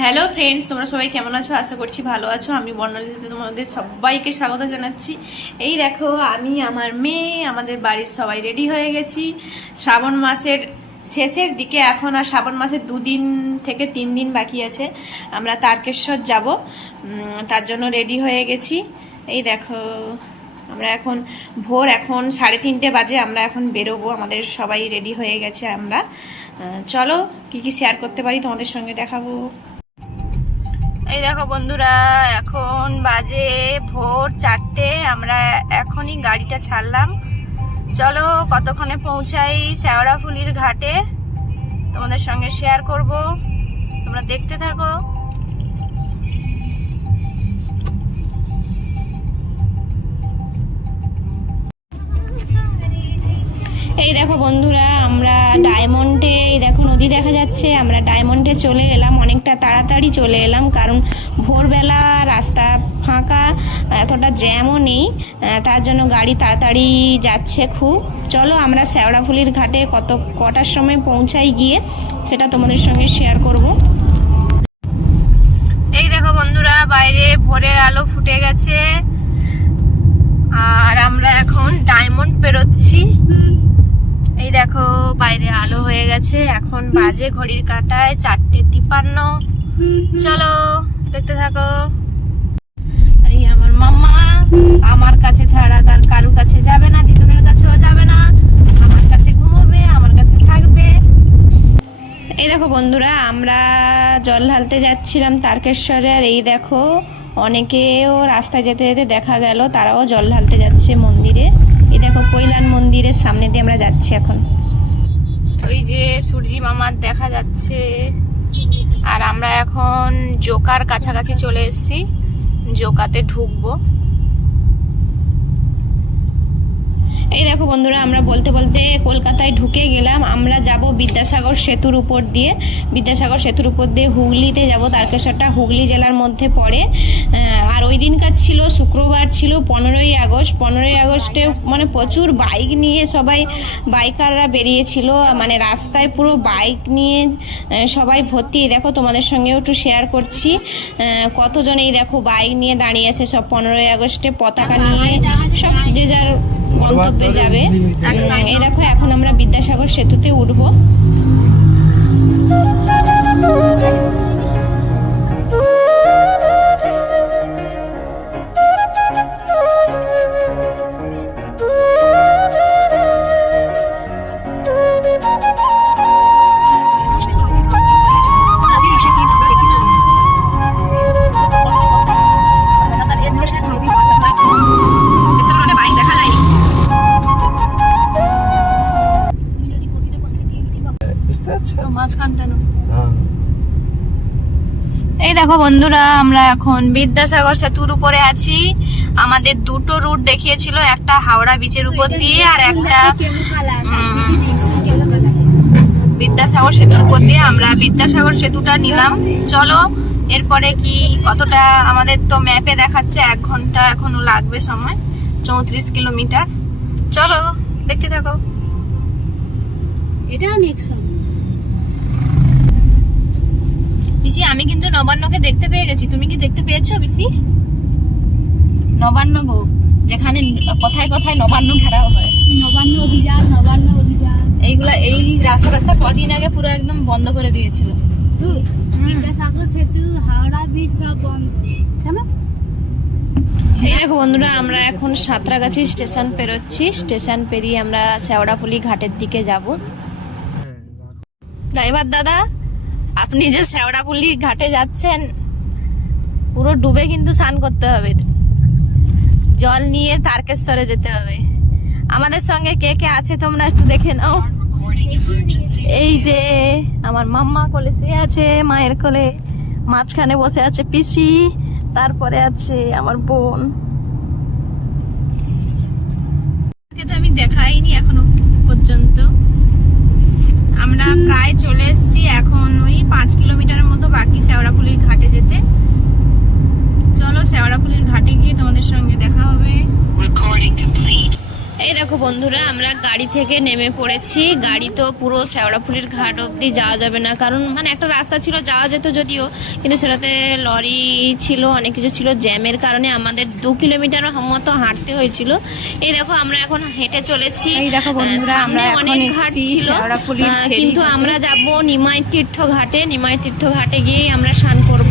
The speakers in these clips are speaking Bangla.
হ্যালো ফ্রেন্ডস তোমরা সবাই কেমন আছো? আশা করছি ভালো আছো। আমি বর্ণালীতে তোমাদের সবাইকে স্বাগত জানাচ্ছি। এই দেখো, আমি, আমার মেয়ে, আমাদের বাড়ির সবাই রেডি হয়ে গেছি। শ্রাবণ মাসের শেষের দিকে এখন আর শ্রাবণ মাসের দুদিন থেকে তিন দিন বাকি আছে। আমরা তারকেশ্বর যাব। তার জন্য রেডি হয়ে গেছি। এই দেখো, আমরা এখন ভোর এখন সাড়ে তিনটে বাজে। আমরা এখন বেরোবো। আমাদের সবাই রেডি হয়ে গেছে আমরা। চলো, কি কি শেয়ার করতে পারি তোমাদের সঙ্গে দেখাবো? এই দেখো বন্ধুরা, এখন বাজে ভোর চারটে, আমরা এখনই গাড়িটা ছাড়লাম। চলো, কতক্ষণে পৌঁছাই শেওড়াফুলির ঘাটে? তোমাদের সঙ্গে শেয়ার করব। তোমরা দেখতে থাকো। দেখো বন্ধুরা, আমরা ডায়মন্ডে দেখো নদী দেখা যাচ্ছে, আমরা ডায়মন্ডে চলে এলাম, অনেকটা তাড়াতাড়ি চলে এলাম, কারণ ভোরবেলা রাস্তা ফাঁকা, এতটা জ্যামও নেই তার জন্য গাড়ি তাড়াতাড়ি যাচ্ছে খুব। চলো আমরা শ্যাওড়াফুলির ঘাটে কত, কটার সময় পৌঁছাই গিয়ে, সেটা তোমাদের সঙ্গে শেয়ার করব। এই দেখো বন্ধুরা, বাইরে ভোরের আলো ফুটে গেছে আর আমরা এখন ডায়মন্ড পেরোচ্ছি এই দেখো বাইরে আলো হয়ে গেছে। এখন বাজে ঘড়ির কাঁটায় চারটে তিপান্ন। চলো, দেখতে থাকো। এই আমার মাম্মা, আমার কাছে ছাড়া তার কারু কাছে যাবে না, দিদুনের কাছেও যাবে না। আমার কাছে ঘুমোবে, আমার কাছে থাকবে। এই দেখো বন্ধুরা, আমরা জল ঢালতে যাচ্ছিলাম তারকেশ্বরে, আর এই দেখো, অনেকেও রাস্তায় যেতে যেতে দেখা গেল, তারাও জল ঢালতে যাচ্ছে মন্দিরে। এই দেখো, কৈলান মন্দিরের সামনে দিয়ে আমরা যাচ্ছি এখন। ওই যে সূর্যি মামার দেখা যাচ্ছে। আর আমরা এখন জোকার কাছাকাছি চলে এসেছি। জোকাতে ঢুকবো। এই দেখো বন্ধুরা আমরা বলতে বলতে কলকাতায় ঢুকে গেলাম। আমরা যাব বিদ্যাসাগর সেতুর উপর দিয়ে। বিদ্যাসাগর সেতুর উপর দিয়ে হুগলিতে যাব। তারকেশ্বরটা হুগলি জেলার মধ্যে পড়ে। আর ওই দিনকার ছিল শুক্রবার ছিল পনেরোই আগস্ট। পনেরোই আগস্টে মানে প্রচুর বাইক নিয়ে সবাই বাইকাররা বেরিয়েছিল। মানে রাস্তায় পুরো বাইক নিয়ে সবাই ভর্তি। দেখো তোমাদের সঙ্গেও একটু শেয়ার করছি। আহ, কতজন এই দেখো বাইক নিয়ে দাঁড়িয়ে আছে সব পনেরোই আগস্টে পতাকা নিয়ে। সব যে যার গন্তব্যে যাবে? আচ্ছা এই দেখো এখন আমরা বিদ্যাসাগর সেতুতে উঠবো। মাঝখানটা হ্যাঁ। এই দেখো বন্ধুরা আমরা এখন বিদ্যাসাগর সেতুর উপরে আছি। আমাদের দুটো রুট দেখিয়েছিল একটা হাওড়া বিচের উপর দিয়ে আর একটা বিদ্যাসাগর সেতুর উপর দিয়ে আমরা বিদ্যাসাগর সেতুটা নিলাম। চলো এরপরে কি কতটা আমাদের তো ম্যাপে দেখাচ্ছে এক ঘণ্টা এখনও লাগবে সময় চৌত্রিশ কিলোমিটার। চলো দেখতে থাকো। এটাও নেক্সন পিসি আমি কিন্তু নবান্নকে দেখতে পেয়ে গেছি। তুমি কি দেখতে পেয়েছ পিসি? নবান্ন গো যেখানে কথায় কথায় নবান্ন ঘেরাও হয়। নবান্ন অভিযান নবান্ন অভিযান। এইগুলা এই রাস্তা রাস্তা কদিন আগে পুরো একদম বন্ধ করে দিয়েছিল। বিদ্যাসাগর সেতু হাওড়া ব্রিজ সব বন্ধ। কেন? এই দেখো বন্ধুরা আমরা এখন সাঁতরাগাছি স্টেশন পেরোচ্ছি। স্টেশন পেরিয়ে আমরা শেওড়াফুলি ঘাটের দিকে যাব। ড্রাইভার দাদা? আপনি যে শেওড়াফুলি ঘাটে যাচ্ছেন, পুরো ডুবে কিন্তু স্নান করতে হবে। জল নিয়ে তারকেশ্বরে যেতে হবে। আমাদের সঙ্গে কে কে আছে তোমরা একটু দেখে নাও। এই যে আমার মাম্মা কোলে শুয়ে আছে, মায়ের কোলে মাঝখানে বসে আছে পিসি, তারপরে আছে আমার বোন। আমি দেখাইনি এখনও পর্যন্ত। আমরা প্রায় চলে এসেছি এখন ওই পাঁচ কিলোমিটারের মতো বাকি শেওড়াপুলির ঘাটে যেতে চলো শেওড়াপুলির ঘাটে গিয়ে তোমাদের সঙ্গে দেখা হবে. এই দেখো বন্ধুরা আমরা গাড়ি থেকে নেমে পড়েছি। গাড়ি তো পুরো শ্যাওড়াফুলির ঘাট অবধি যাওয়া যাবে না। কারণ মানে একটা রাস্তা ছিল যাওয়া যেত যদিও কিন্তু সেটাতে লরি ছিল অনেক কিছু ছিল। জ্যামের কারণে আমাদের দু কিলোমিটার মতো হাঁটতে হয়েছিল। এই দেখো আমরা এখন হেঁটে চলেছি। সামনে আমরা অনেক ঘাট ছিল। কিন্তু আমরা যাব নিমাই তীর্থ ঘাটে। নিমাই তীর্থ ঘাটে গিয়েই আমরা স্নান করব।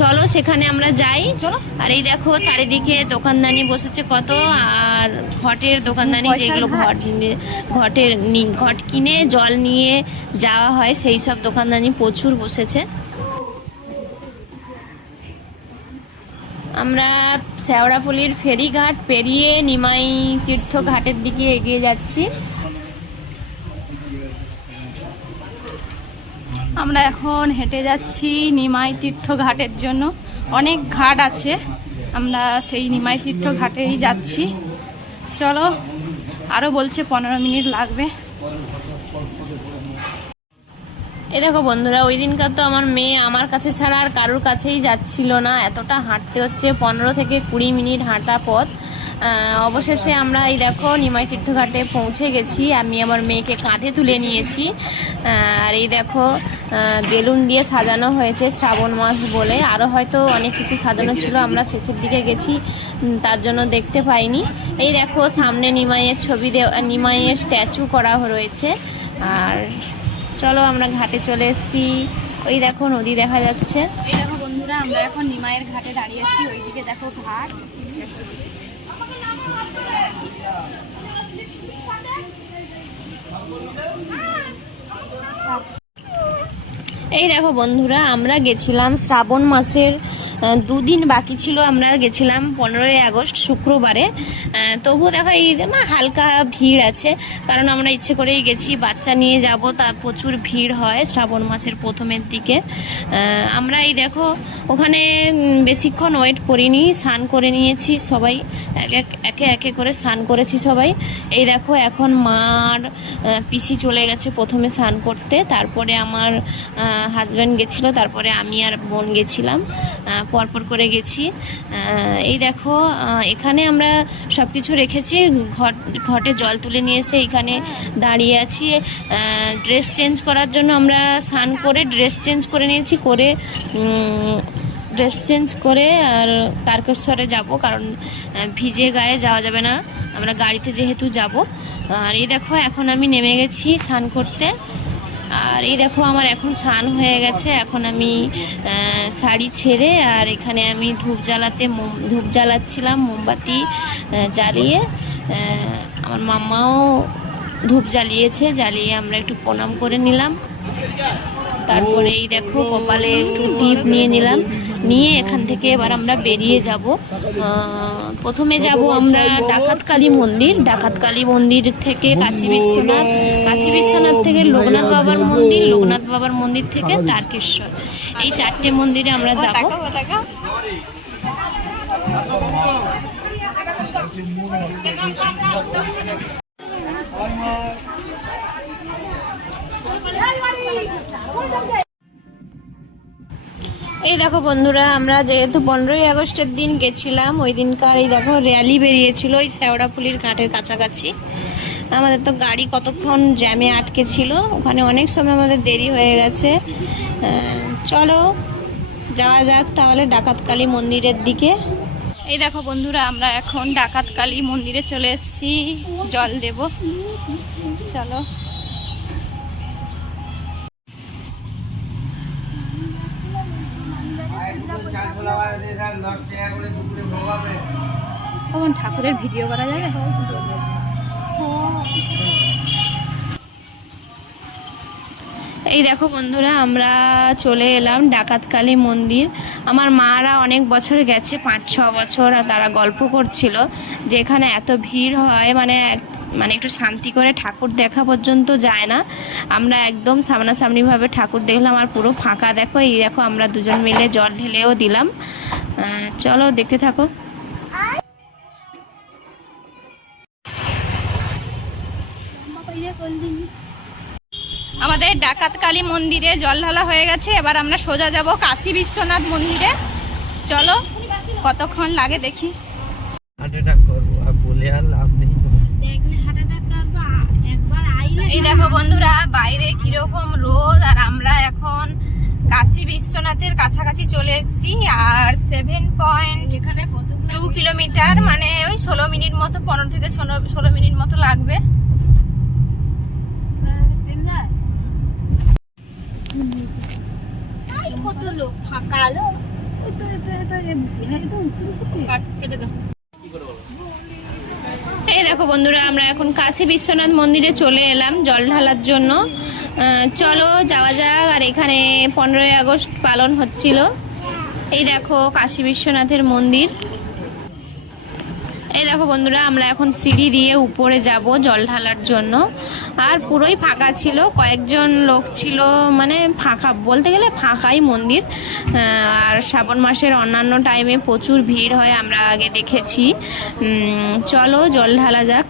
চলো সেখানে আমরা যাই। চলো। আর এই দেখো চারিদিকে দোকানদানি বসেছে কত আর ঘটের দোকানদানি যেগুলো ঘট। ঘটের ঘট কিনে জল নিয়ে যাওয়া হয় সেই সব দোকানদানি প্রচুর বসেছে। আমরা শ্যাওড়াফুলির ফেরিঘাট পেরিয়ে নিমাই তীর্থ ঘাটের দিকে এগিয়ে যাচ্ছি। আমরা এখন হেঁটে যাচ্ছি নিমাই তীর্থ ঘাটের জন্য। অনেক ঘাট আছে, আমরা সেই নিমাই তীর্থ ঘাটেই যাচ্ছি। চলো আরও বলছে পনেরো মিনিট লাগবে। এই দেখো বন্ধুরা, ওই দিনকার তো আমার মেয়ে আমার কাছে ছাড়া আর কারোর কাছেই যাচ্ছিল না। এতটা হাঁটতে হচ্ছে, পনেরো থেকে কুড়ি মিনিট হাঁটা পথ। অবশেষে আমরা এই দেখো নিমাই তীর্থঘাটে পৌঁছে গেছি। আমি আমার মেয়েকে কাঁধে তুলে নিয়েছি। আর এই দেখো বেলুন দিয়ে সাজানো হয়েছে শ্রাবণ মাস বলে। আরও হয়তো অনেক কিছু সাজানো ছিল, আমরা শেষের দিকে গেছি তার জন্য দেখতে পাইনি। এই দেখো, সামনে নিমাইয়ের ছবি দেওয়া নিমাইয়ের স্ট্যাচু করা রয়েছে। আর চলো আমরা ঘাটে চলে এসেছি। ওই দেখো, নদী দেখা যাচ্ছে। এই দেখো বন্ধুরা, আমরা এখন নিমাইয়ের ঘাটে দাঁড়িয়েছি ওইদিকে দেখো ঘাট। এই দেখো বন্ধুরা আমরা গেছিলাম শ্রাবণ মাসের দুদিন বাকি ছিল, আমরা গেছিলাম পনেরোই আগস্ট, শুক্রবারে। তবুও দেখো এই হালকা ভিড় আছে, কারণ আমরা ইচ্ছে করেই গেছি, বাচ্চা নিয়ে যাব, তা প্রচুর ভিড় হয় শ্রাবণ মাসের প্রথমের দিকে। আমরা এই দেখো, ওখানে বেশিক্ষণ ওয়েট করিনি, স্নান করে নিয়েছি সবাই, এক এক, একে একে করে স্নান করেছি সবাই। এই দেখো, এখন মার পিসি চলে গেছে প্রথমে স্নান করতে, তারপরে আমার হাজব্যান্ড গেছিল, তারপরে আমি আর বোন গেছিলাম। পরপর করে গেছি। এই দেখো এখানে আমরা সব কিছু রেখেছি। ঘট, ঘটে জল তুলে নিয়ে এসে এখানে দাঁড়িয়ে আছি। ড্রেস চেঞ্জ করার জন্য আমরা স্নান করে ড্রেস চেঞ্জ করে নিয়েছি, করে ড্রেস চেঞ্জ করে আর তারকেশ্বরে যাব কারণ ভিজে গায়ে যাওয়া যাবে না। আমরা গাড়িতে যেহেতু যাব। আর এই দেখো, এখন আমি নেমে গেছি স্নান করতে। আর এই দেখো আমার এখন স্নান হয়ে গেছে। এখন আমি শাড়ি ছেড়ে আর এখানে আমি ধূপ জ্বালাতে ধূপ জ্বালাচ্ছিলাম মোমবাতি জ্বালিয়ে আমার মামাও ধূপ জ্বালিয়েছে, জ্বালিয়ে আমরা একটু প্রণাম করে নিলাম। তারপরে এই দেখো কপালে একটু টিপ নিয়ে নিলাম। নিয়ে এখান থেকে এবার আমরা বেরিয়ে যাব। প্রথমে যাব আমরা ডাকাতকালী মন্দির। ডাকাতকালী মন্দির থেকে কাশী বিশ্বনাথ। কাশী বিশ্বনাথ থেকে লোকনাথ বাবার মন্দির, লোকনাথ বাবার মন্দির থেকে তারকেশ্বর। এই চারটে মন্দিরে আমরা যাব। এই দেখো বন্ধুরা, আমরা যেহেতু পনেরোই আগস্টের দিন গেছিলাম, ওই দিনকার এই দেখো র্যালি বেরিয়েছিল ওই শ্যাওড়াফুলির ঘাটের কাছাকাছি। আমাদের তো গাড়ি কতক্ষণ জ্যামে আটকে ছিল ওখানে অনেক সময় আমাদের দেরি হয়ে গেছে। চলো, যাওয়া যাক তাহলে ডাকাতকালী মন্দিরের দিকে। এই দেখো বন্ধুরা, আমরা এখন ডাকাত কালী মন্দিরে চলে এসেছি, জল দেব। চলো। তখন ঠাকুরের ভিডিও করা যাবে? এই দেখো বন্ধুরা, আমরা চলে এলাম ডাকাতকালী মন্দির। আমার মারা অনেক বছর গেছে, পাঁচ, ছ বছর তারা গল্প করছিল যে এখানে এত ভিড় হয় মানে মানে একটু শান্তি করে ঠাকুর দেখা পর্যন্ত যায় না। আমরা একদম সামনাসামনিভাবে ঠাকুর দেখলাম, আর পুরো ফাঁকা। দেখো, এই দেখো, আমরা দুজন মিলে জল ঢেলেও দিলাম। চলো দেখতে থাকো। আমাদের ডাকাত কালী মন্দিরে জল ঢালা হয়ে গেছে এবার আমরা সোজা যাব কাশী বিশ্বনাথ মন্দিরে। চলো কতক্ষণ লাগে দেখি। এই দেখো বন্ধুরা বাইরে কীরকম রোদ বিশ্বনাথের কাছাকাছি চলে এসেছি আর সেভেন পয়েন্ট এখানে কত টু কিলোমিটার মানে ওই ষোলো মিনিট মতো পনেরো থেকে ষোলো ষোলো মিনিট মতো লাগবে। হ্যাঁ এই দেখো বন্ধুরা আমরা এখন কাশী বিশ্বনাথ মন্দিরে চলে এলাম জল ঢালার জন্য। চলো, যাওয়া যাক। আর এখানে পনেরোই আগস্ট পালন হচ্ছিল। এই দেখো, কাশী বিশ্বনাথের মন্দির। এই দেখো বন্ধুরা, আমরা এখন সিঁড়ি দিয়ে উপরে যাব জল ঢালার জন্য। আর পুরোই ফাঁকা ছিল। কয়েকজন লোক ছিল মানে ফাঁকা, বলতে গেলে ফাঁকাই মন্দির। আর শ্রাবণ মাসের অন্যান্য টাইমে প্রচুর ভিড় হয়, আমরা আগে দেখেছি। চলো, জল ঢালা যাক।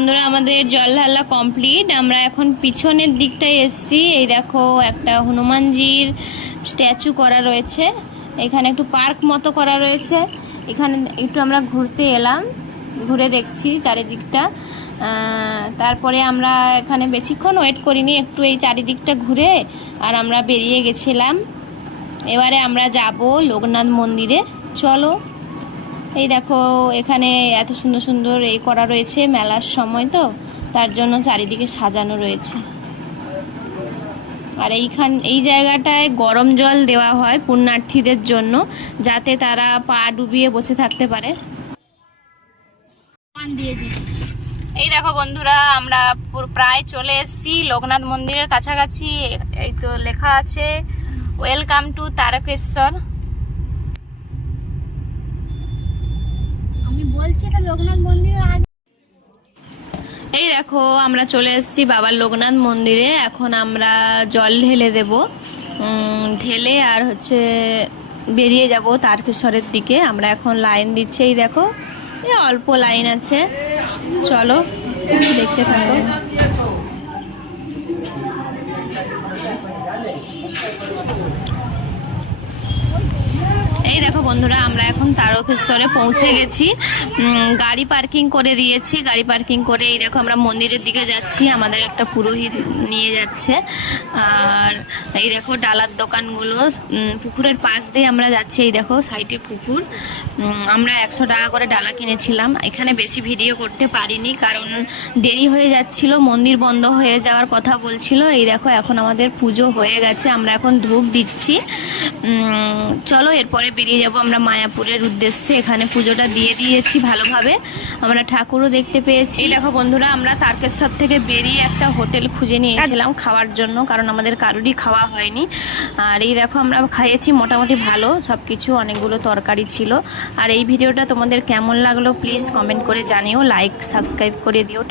বন্ধুরা, আমাদের জল কমপ্লিট আমরা এখন পিছনের দিকটায় এসছি। এই দেখো, একটা হনুমানজির স্ট্যাচু করা রয়েছে। এখানে একটু পার্ক মতো করা রয়েছে। এখানে একটু আমরা ঘুরতে এলাম, ঘুরে দেখছি চারিদিকটা। তারপরে আমরা এখানে বেশিক্ষণ ওয়েট করিনি, একটু এই চারিদিকটা ঘুরে আর আমরা বেরিয়ে গেছিলাম। এবারে আমরা যাব লোকনাথ মন্দিরে। চলো। এই দেখো এখানে এত সুন্দর সুন্দর এই করা রয়েছে মেলার সময় তো তার জন্য চারিদিকে সাজানো রয়েছে। আর এইখান এই জায়গাটায় গরম জল দেওয়া হয় পুণ্যার্থীদের জন্য যাতে তারা পা ডুবিয়ে বসে থাকতে পারে। এই দেখো বন্ধুরা আমরা প্রায় চলে এসেছি লোকনাথ মন্দিরের কাছাকাছি এই তো লেখা আছে ওয়েলকাম টু তারকেশ্বর আমি এই দেখো, আমরা চলে এসেছি বাবার লোকনাথ মন্দিরে। এখন আমরা জল ঢেলে দেব। ঢেলে আর হচ্ছে বেরিয়ে যাব তারকেশ্বরের দিকে। আমরা এখন লাইন দিচ্ছি, এই দেখো। এই অল্প লাইন আছে। চলো, দেখতে থাকো। এই দেখো বন্ধুরা, আমরা এখন তারকেশ্বরে পৌঁছে গেছি। গাড়ি পার্কিং করে দিয়েছি, গাড়ি পার্কিং করে এই দেখো আমরা মন্দিরের দিকে যাচ্ছি, আমাদের একটা পুরোহিত নিয়ে যাচ্ছে। আর এই দেখো ডালার দোকানগুলো পুকুরের পাশ দিয়ে আমরা যাচ্ছি, এই দেখো সাইডে পুকুর। আমরা একশো টাকা করে ডালা কিনেছিলাম। এখানে বেশি ভিডিও করতে পারিনি, কারণ দেরি হয়ে যাচ্ছিল, মন্দির বন্ধ হয়ে যাওয়ার কথা বলছিল। এই দেখো, এখন আমাদের পুজো হয়ে গেছে, আমরা এখন ধূপ দিচ্ছি। চলো, এরপরে বেরিয়ে যাব আমরা মায়াপুরের উদ্দেশ্যে। এখানে পুজোটা দিয়ে দিয়েছি ভালোভাবে। আমরা ঠাকুরও দেখতে পেয়েছি। দেখো বন্ধুরা, আমরা তারকেশ্বর থেকে বেরিয়ে একটা হোটেল খুঁজে নিয়েছিলাম খাওয়ার জন্য, কারণ আমাদের কারোরই খাওয়া হয়নি। আর এই দেখো, আমরা খাইয়েছি মোটামুটি ভালো সব কিছু অনেকগুলো তরকারি ছিল। আর এই ভিডিওটা তোমাদের কেমন লাগল প্লিজ কমেন্ট করে জানিও লাইক সাবস্ক্রাইব করে দিও